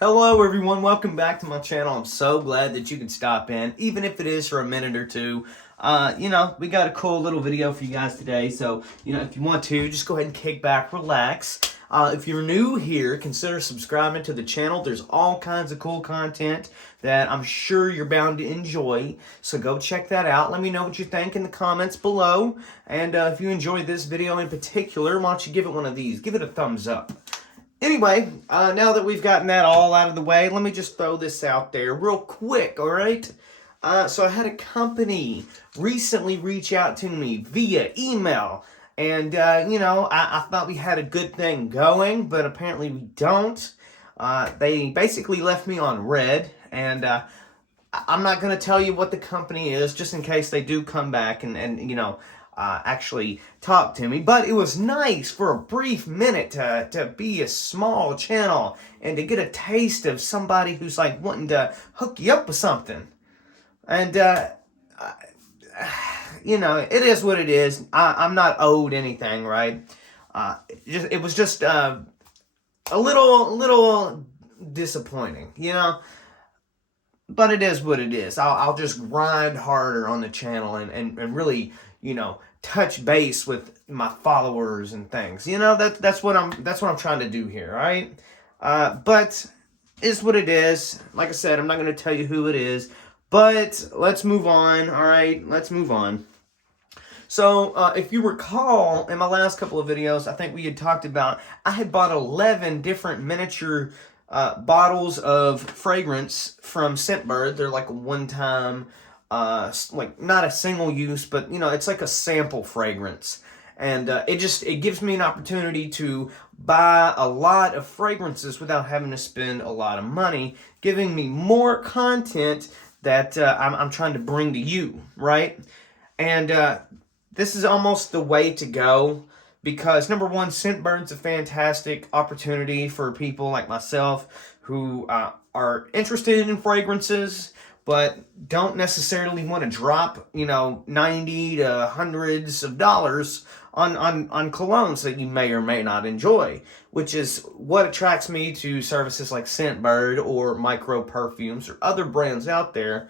Hello everyone, welcome back to my channel. I'm so glad that you can stop in, even if it is for a minute or two. We got a cool little video for you guys today, so, if you want to, just go ahead and kick back, relax. If you're new here, consider subscribing to the channel. There's all kinds of cool content that I'm sure you're bound to enjoy, so go check that out. Let me know what you think in the comments below, and if you enjoyed this video in particular, why don't you give it one of these, give it a thumbs up. Anyway, now that we've gotten that all out of the way, let me just throw this out there real quick, all right? So I had a company recently reach out to me via email, and, I thought we had a good thing going, but apparently we don't. They basically left me on red, and I'm not going to tell you what the company is, just in case they do come back and actually talk to me. But it was nice for a brief minute to be a small channel and to get a taste of somebody who's like wanting to hook you up with something. And, it is what it is. I'm not owed anything, right? It was just a little disappointing, But it is what it is. I'll just grind harder on the channel and really, touch base with my followers and things. That's what I'm trying to do here, all right? But is what it is. Like I said, I'm not going to tell you who it is, but let's move on, all right? Let's move on. So, if you recall, in my last couple of videos, I think we had talked about, I had bought 11 different miniature bottles of fragrance from Scentbird. They're like a one-time, like not a single use, but it's like a sample fragrance. And it gives me an opportunity to buy a lot of fragrances without having to spend a lot of money, giving me more content that I'm trying to bring to you, right? And this is almost the way to go. Because, number one, Scentbird's a fantastic opportunity for people like myself who are interested in fragrances, but don't necessarily want to drop, 90 to hundreds of dollars on colognes that you may or may not enjoy, which is what attracts me to services like Scentbird or Micro Perfumes or other brands out there.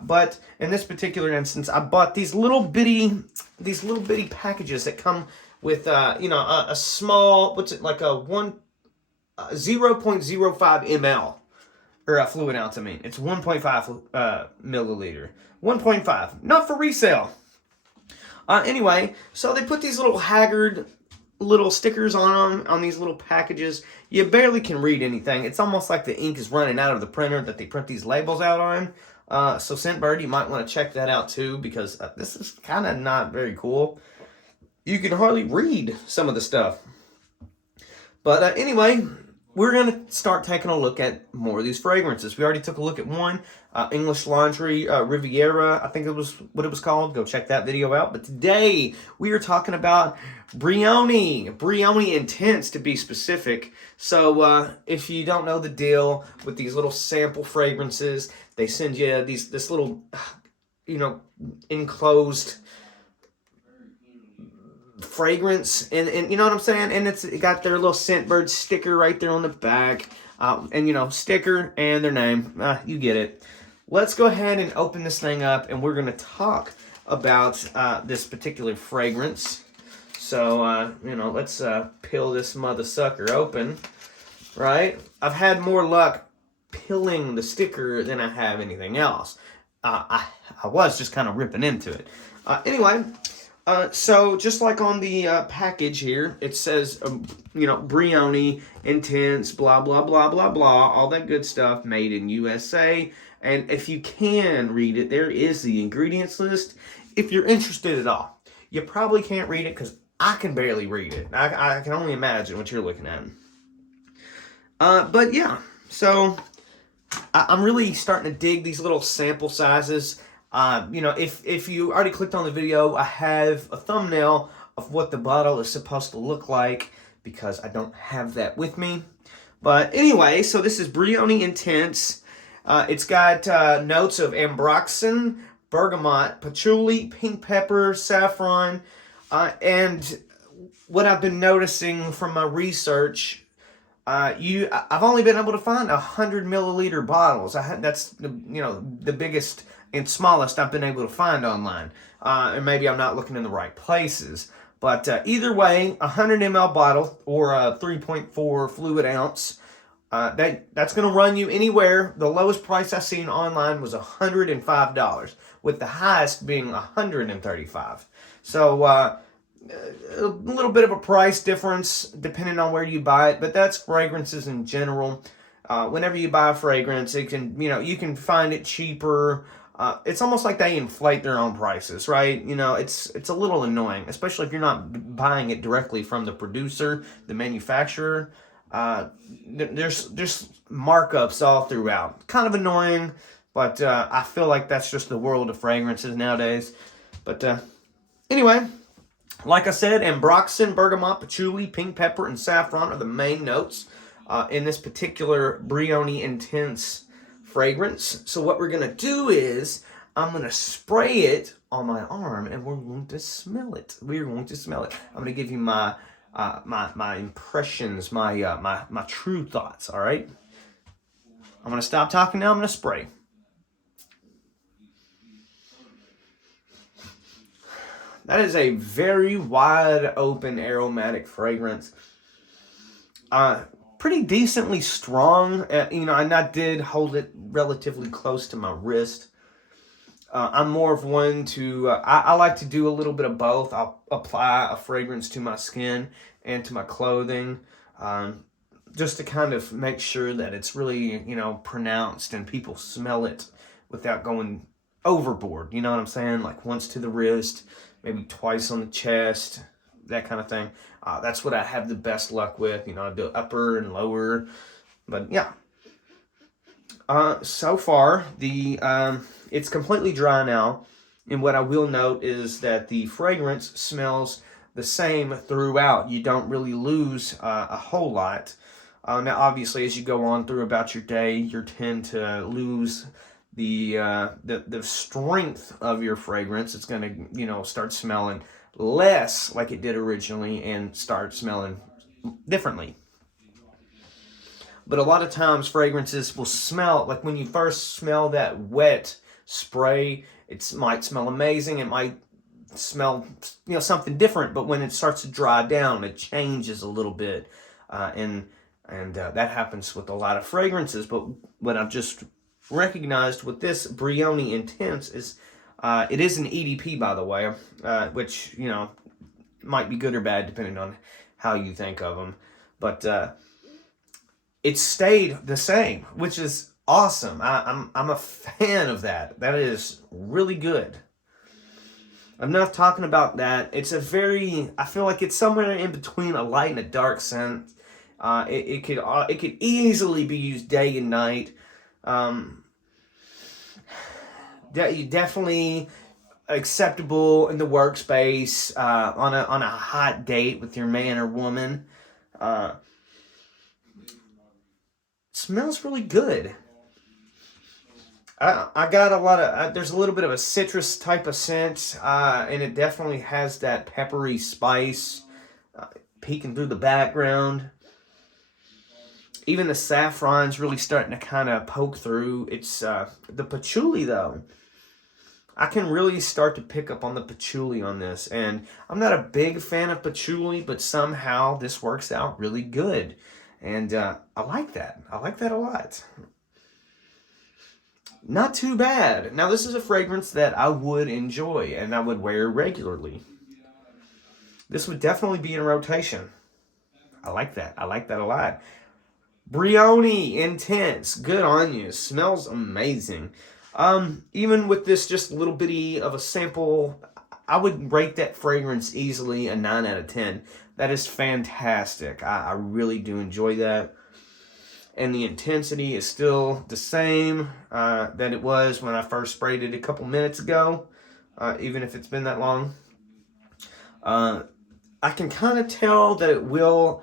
But in this particular instance, I bought these little bitty packages that come with a small, what's it, like a 0.05 ml, or a fluid ounce, I mean. It's 1.5 milliliter. 1.5, not for resale. Anyway, so they put these little haggard little stickers on them, on these little packages. You barely can read anything. It's almost like the ink is running out of the printer that they print these labels out on. So Scentbird, you might want to check that out too, because this is kind of not very cool. You can hardly read some of the stuff. But anyway, we're going to start taking a look at more of these fragrances. We already took a look at one, English Laundry Riviera, I think it was what it was called. Go check that video out. But today, we are talking about Brioni Intense, to be specific. So if you don't know the deal with these little sample fragrances, they send you this little, enclosed fragrance, and you know what I'm saying, and it got their little Scentbird sticker right there on the back, and sticker and their name, you get it. Let's go ahead and open this thing up, and we're going to talk about this particular fragrance. So let's peel this mother sucker open. Right, I've had more luck peeling the sticker than I have anything else. I was just kind of ripping into it. Anyway, so just like on the package here, it says, Brioni Intense, blah, blah, blah, blah, blah, all that good stuff, made in USA. And if you can read it, there is the ingredients list. If you're interested at all, you probably can't read it because I can barely read it. I can only imagine what you're looking at. But yeah, so I'm really starting to dig these little sample sizes. If you already clicked on the video, I have a thumbnail of what the bottle is supposed to look like because I don't have that with me. But anyway, so this is Brioni Intense. It's got notes of ambroxan, bergamot, patchouli, pink pepper, saffron, and what I've been noticing from my research I've only been able to find 100 milliliter bottles. That's the biggest and smallest I've been able to find online. And maybe I'm not looking in the right places. But either way, 100 ml bottle or a 3.4 fluid ounce. That's going to run you anywhere. The lowest price I seen online was $105, with the highest being $135. So a little bit of a price difference depending on where you buy it, but that's fragrances in general. Whenever you buy a fragrance, you can find it cheaper. It's almost like they inflate their own prices, right? It's a little annoying, especially if you're not buying it directly from the producer, the manufacturer. There's markups all throughout. Kind of annoying, but I feel like that's just the world of fragrances nowadays. But anyway, like I said, ambroxan, bergamot, patchouli, pink pepper, and saffron are the main notes in this particular Brioni Intense fragrance. So what we're going to do is I'm going to spray it on my arm, and we're going to smell it. We're going to smell it. I'm going to give you my impressions, my true thoughts. All right. I'm gonna stop talking now. I'm gonna spray. That is a very wide open aromatic fragrance. Pretty decently strong. And I did hold it relatively close to my wrist. I'm more of one to, I like to do a little bit of both. I'll apply a fragrance to my skin and to my clothing, just to kind of make sure that it's really, pronounced and people smell it without going overboard. You know what I'm saying? Like once to the wrist, maybe twice on the chest, that kind of thing. That's what I have the best luck with. I do upper and lower, but yeah. So far, it's completely dry now, and what I will note is that the fragrance smells the same throughout. You don't really lose a whole lot. Now, obviously, as you go on through about your day, you tend to lose the strength of your fragrance. It's going to start smelling less like it did originally and start smelling differently. But a lot of times fragrances will smell, like when you first smell that wet spray, it might smell amazing. It might smell, something different. But when it starts to dry down, it changes a little bit. And that happens with a lot of fragrances. But what I've just recognized with this Brioni Intense is, it is an EDP, by the way, which, might be good or bad depending on how you think of them. But it stayed the same, which is awesome. I'm a fan of that. That is really good. Enough talking about that. It's I feel like it's somewhere in between a light and a dark scent. It could easily be used day and night. Definitely acceptable in the workspace, on a hot date with your man or woman. Smells really good. I got a lot of, there's a little bit of a citrus type of scent, and it definitely has that peppery spice peeking through the background. Even the saffron's really starting to kind of poke through. It's the patchouli, though. I can really start to pick up on the patchouli on this, and I'm not a big fan of patchouli, but somehow this works out really good. And I like that. I like that a lot. Not too bad. Now, this is a fragrance that I would enjoy and I would wear regularly. This would definitely be in rotation. I like that. I like that a lot. Brioni Intense. Good on you. Smells amazing. Even with this just a little bitty of a sample, I would rate that fragrance easily a 9 out of 10. That is fantastic. I really do enjoy that. And the intensity is still the same that it was when I first sprayed it a couple minutes ago, even if it's been that long. I can kind of tell that it will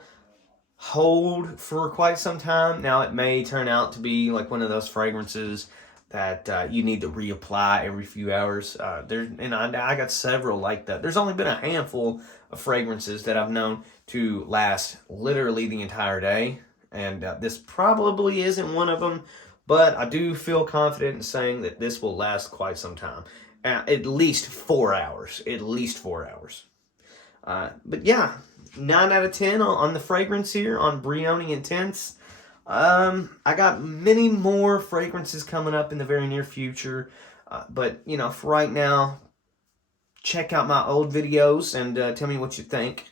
hold for quite some time. Now, it may turn out to be like one of those fragrances that you need to reapply every few hours. I got several like that. There's only been a handful of fragrances that I've known to last literally the entire day. And this probably isn't one of them, but I do feel confident in saying that this will last quite some time. At least 4 hours. At least 4 hours. But yeah, 9 out of 10 on the fragrance here on Brioni Intense. I got many more fragrances coming up in the very near future. But, you know, for right now, check out my old videos and tell me what you think.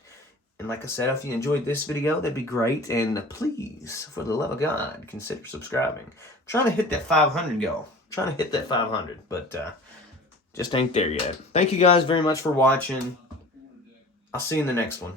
And like I said, if you enjoyed this video, that'd be great. And please, for the love of God, consider subscribing. I'm trying to hit that 500 goal. I'm trying to hit that 500, but just ain't there yet. Thank you guys very much for watching. I'll see you in the next one.